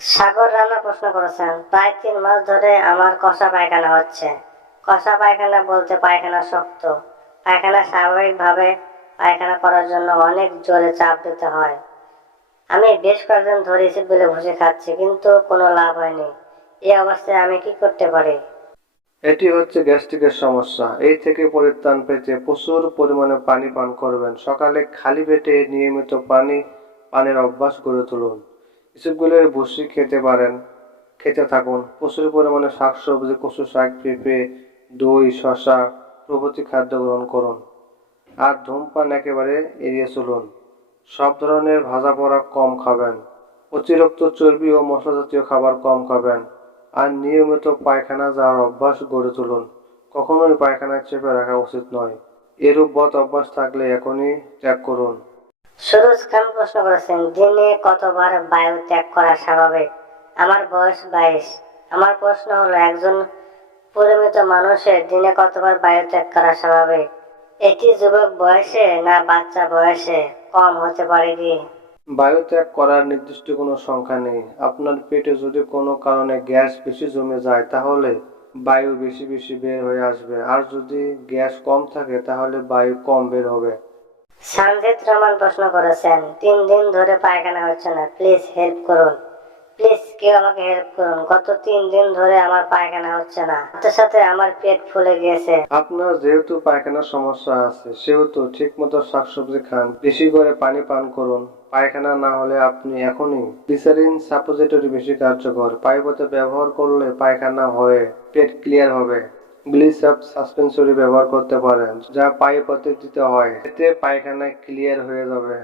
সাগর রানা প্রশ্ন করেছেন, প্রায় তিন মাস ধরে আমার কষা পায়খানা হচ্ছে। কষা পায়খানা বলতে পায়খানা শক্ত। পায়খানা স্বাভাবিকভাবে পায়খানা করার জন্য অনেক জোরে চাপ দিতে হয়। আমি বেশ কয়েকদিন ধরে বলে ভুষে খাচ্ছি, কিন্তু কোনো লাভ হয়নি। এই অবস্থায় আমি কি করতে পারি? এটি হচ্ছে গ্যাস্ট্রিকের সমস্যা। এই থেকে পরিত্রাণ পেতে প্রচুর পরিমাণে পানি পান করবেন। সকালে খালি পেটে নিয়মিত পানি, পানের অভ্যাস গড়ে তুলুন। ইসবগুলোর ভুসি খেতে পারেন, খেতে থাকুন। প্রচুর পরিমাণে শাকসবজি কচু শাক, পেঁপে, দই শশা প্রভৃতি খাদ্য গ্রহণ করুন। আর ধূমপান একেবারে এড়িয়ে চলুন। সব ধরনের ভাজা পোড়া কম খাবেন। অতিরিক্ত চর্বি ও মশলা জাতীয় খাবার কম খাবেন। আর নিয়মিত পায়খানা যাওয়ার অভ্যাস গড়ে তুলুন। কখনোই পায়খানা চেপে রাখা উচিত নয়। এরূপ বদ অভ্যাস থাকলে এখনই ত্যাগ করুন। সুরজ খান প্রশ্ন করেছেন, দিনে কতবার বায়ু ত্যাগ করা স্বাভাবিক? আমার বয়স বাইশ। আমার প্রশ্ন হলো, একজন পরিমিত মানুষের দিনে কতবার বায়ু ত্যাগ করা স্বাভাবিক? এটি যুবক বয়সে না বাচ্চা বয়সে? কম হতে পারে কি? বায়ু ত্যাগ করার নির্দিষ্ট কোনো সংখ্যা নেই। আপনার পেটে যদি কোনো কারণে গ্যাস বেশি জমে যায়, তাহলে বায়ু বেশি বেশি বের হয়ে আসবে। আর যদি গ্যাস কম থাকে, তাহলে বায়ু কম বের হবে। সানজিৎ রহমান প্রশ্ন করেছেন, তিন দিন ধরে পায়খানা হচ্ছে না, প্লিজ হেল্প করুন। প্লিজ কেউ আমাকে হেল্প করুন। গত তিন দিন ধরে আমার পায়খানা হচ্ছে না। সাথে সাথে আমার পেট ফুলে গিয়েছে। আপনার যেহেতু পায়খানার সমস্যা আছে, সেহেতু ঠিক মতো শাকসবজি খান, বেশি করে পানি পান করুন। পায়খানা না হলে আপনি এখনই গ্লিসারিন সাপোজিটরি বেশি কার্যকর। পাইপতে ব্যবহার করলে পায়খানা হয়ে পেট ক্লিয়ার হবে। গ্লিসাপ সাসপেন্সরি ব্যবহার করতে পারেন, যা পায়ে পথে দিতে হয়। এতে পায়খানা ক্লিয়ার হয়ে যাবে।